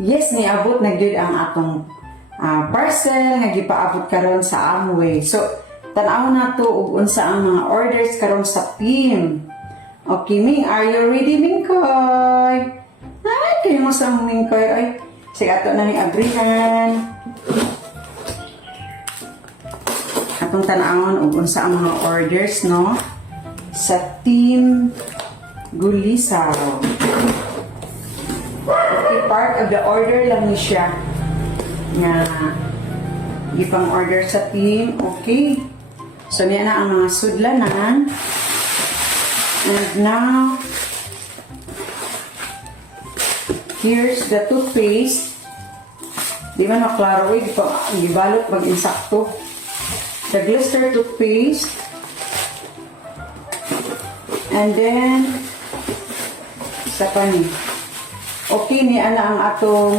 yes, niabot na gyud ang atong parcel nga gipaabot karon sa Amway. So, tan-aw na to ug unsa ang mga orders karon sa team. Okay, Ming, are you ready, Mingkoy? Ay, kayo mo sa Mingkoy. Ay, sige, ato na ni abrihan. Atong tan-awon ug unsa ang mga orders, no? Sa team Gulisaw. Okay, part of the order lang ni siya. Nga, ipang order sa team. Okay. So, niya na ang mga sudlanan. And now, here's the toothpaste. Di ba naklaro? Gibalot mag-insakto. The Glister toothpaste. And then, sa pani. Okay, niya na ang atong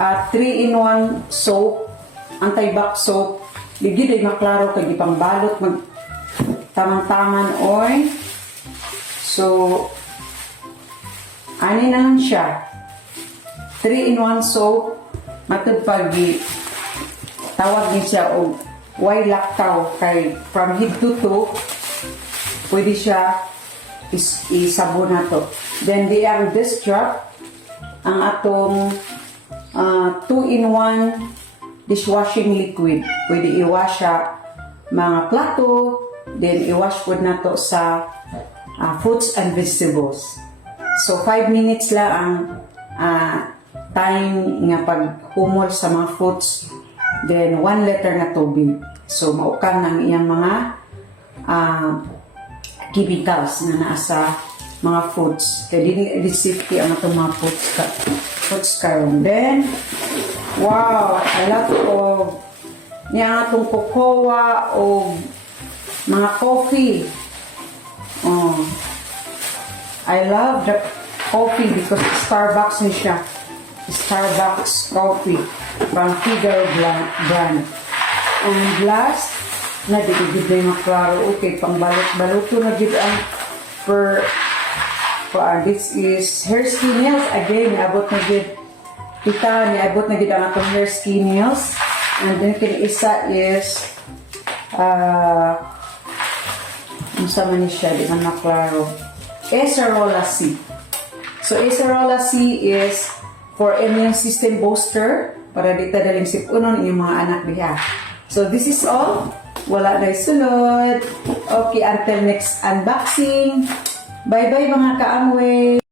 3-in-1 soap, anti-bac soap. Ligid ay maklaro kay ipang balot mag tamang-taman oy. So ani na lang siya. 3-in-1 soap, matud pag tawag ni siya og why laktaw kay from head to toe pwede siya isabon na to. Then di ang dish drop ang atong 2-in-1 dishwashing liquid. Pwede i-wash siya mga plato, then i-wash po na to sa fruits and vegetables. So 5 minutes lang ang time nga paghumol sa mga fruits, then 1 liter na tubig. So maukan ng iyang mga chemicals na nasa mga fruits. Kaya di safety ang itong mga fruits karon. Then, wow, a lot of niya atong cocoa o mga coffee. Oh, I love the coffee because Starbucks ni siya. Starbucks coffee from Figaro brand. And last, na digigid na yung maklaro. Okay, pang balot-baluto na gid ang per this is hair skin nails. Again, niabot na gid kita, niabot na gid ang atong hair skin nails. And then kini isa is unsa man ni siya, di man maklaro. Acerola C. So Acerola C is for immune system booster para di ta daling sipunon yung mga anak diha. So this is all. Wala na sulod. Okay, until next unboxing. Bye-bye mga ka-Amway.